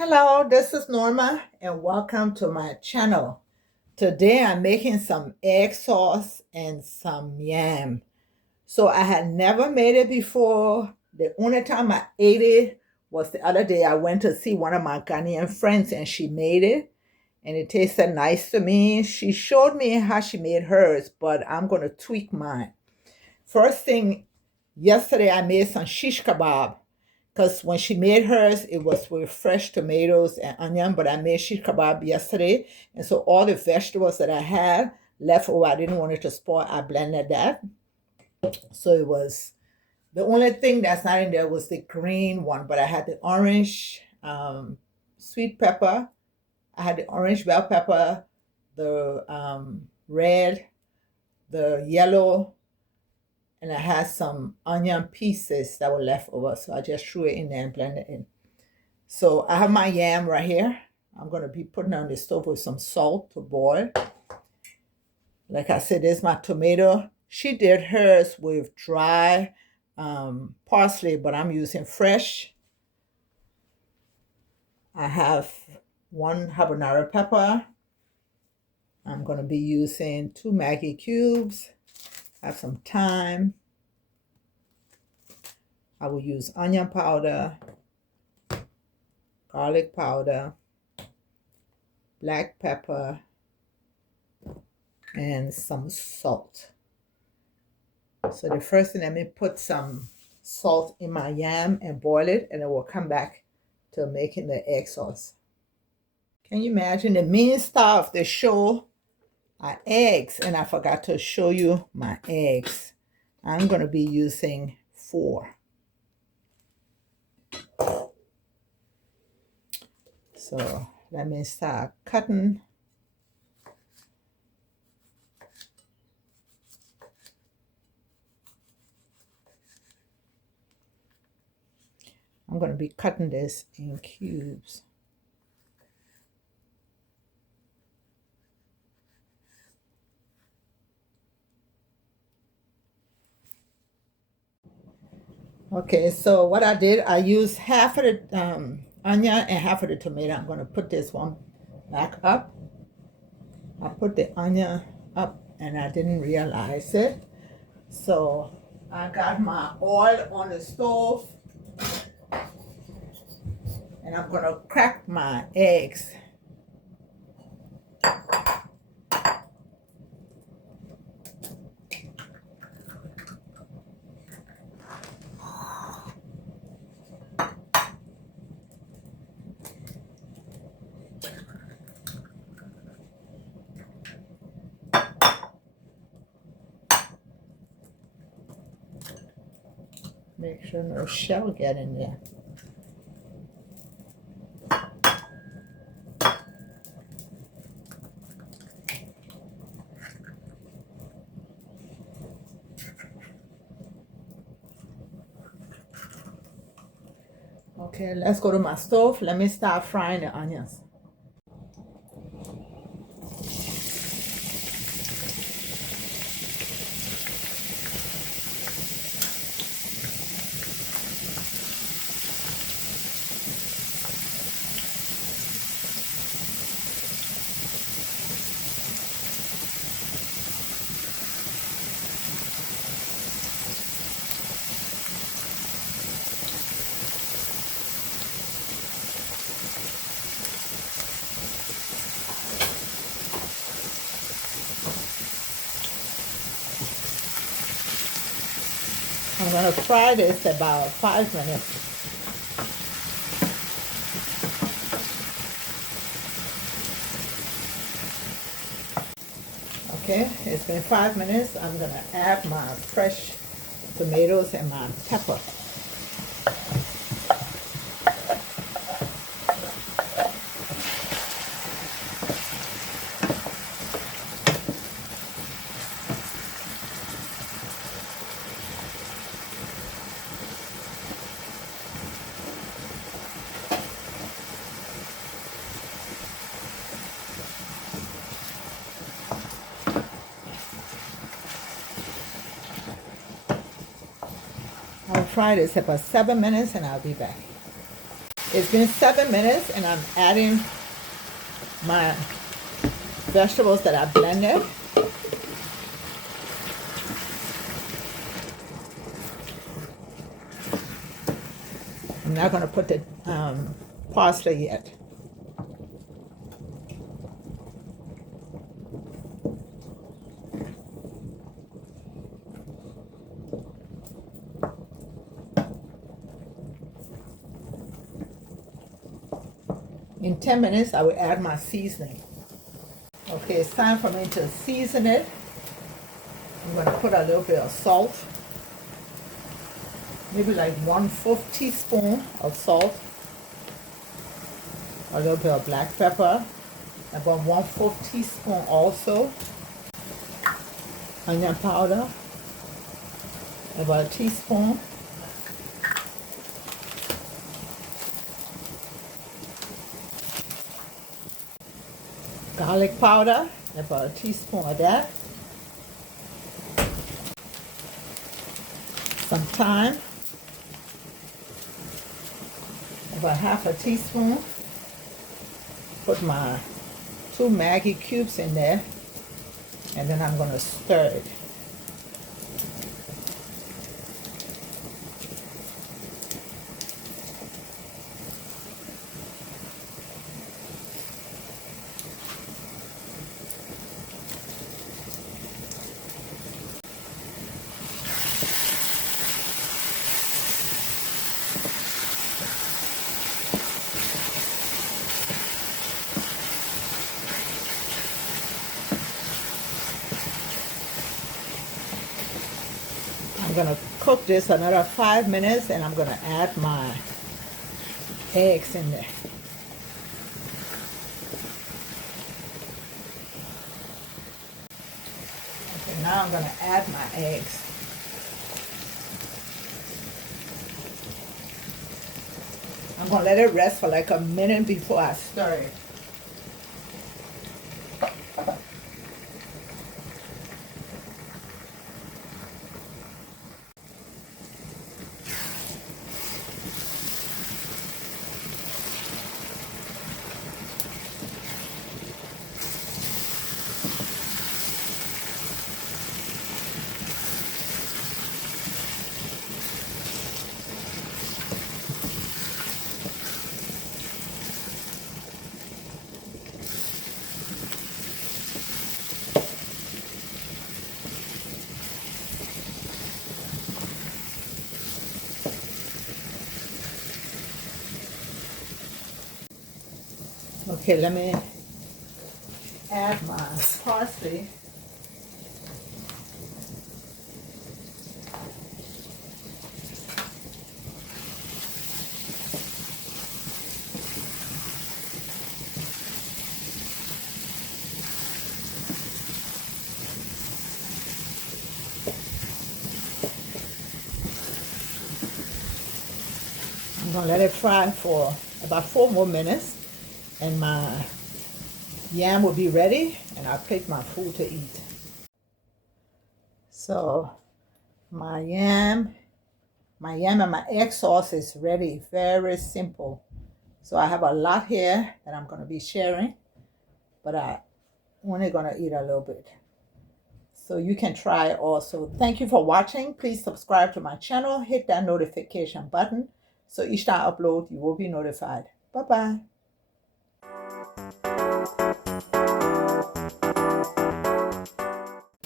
Hello, this is Norma and welcome to my channel. Today I'm making some egg sauce and some yam. So I had never made it before. The only time I ate it was the other day. I went to see one of my Ghanaian friends and she made it and it tasted nice to me. She showed me how she made hers, but I'm going to tweak mine. First thing, yesterday I made some shish kebab because when she made hers, it was with fresh tomatoes and onion, but I made shish kebab yesterday. And so all the vegetables that I had left over, I didn't want it to spoil. I blended that. So it was, the only thing that's not in there was the green one, but I had the orange sweet pepper. I had the orange bell pepper, the red, the yellow, and I had some onion pieces that were left over. So I just threw it in there and blended it in. So I have my yam right here. I'm going to be putting it on the stove with some salt to boil. Like I said, there's my tomato. She did hers with dry parsley, but I'm using fresh. I have one habanero pepper. I'm going to be using 2 Maggi cubes. Have some thyme. I will use onion powder, garlic powder, black pepper, and some salt. So the first thing, let me put some salt in my yam and boil it, and then we'll come back to making the egg sauce. Can you imagine the main star of the show are eggs, and I forgot to show you my eggs. I'm going to be using 4. So let me start cutting. I'm going to be cutting this in cubes. Okay, so what I did, I used half of the onion and half of the tomato. I'm going to put this one back up. I put the onion up and I didn't realize it. So I got my oil on the stove and I'm going to crack my eggs. Make sure no shell get in there. Okay, let's go to my stove. Let me start frying the onions. I'm going to fry this about 5 minutes. Okay, it's been 5 minutes. I'm going to add my fresh tomatoes and my pepper. I'll fry this about 7 minutes and I'll be back. It's been 7 minutes and I'm adding my vegetables that I blended. I'm not going to put the parsley yet. In 10 minutes, I will add my seasoning. Okay, it's time for me to season it. I'm going to put a little bit of salt. Maybe like 1/4 teaspoon of salt. A little bit of black pepper. About 1/4 teaspoon also. Onion powder. About a teaspoon. Garlic powder, about a teaspoon of that. Some thyme, about 1/2 teaspoon. Put my 2 Maggi cubes in there, and then I'm going to stir it. I'm going to cook this another 5 minutes and I'm going to add my eggs in there. Okay, now I'm going to add my eggs. I'm going to let it rest for like a minute before I stir it. Okay, let me add my parsley. I'm going to let it fry for about 4 more minutes and my yam will be ready and I'll take my food to eat. So my yam and my egg sauce is ready. Very simple. So I have a lot here that I'm going to be sharing, but I'm only going to eat a little bit. So you can try also. Thank you for watching. Please subscribe to my channel. Hit that notification button so each time I upload, you will be notified. Bye-bye.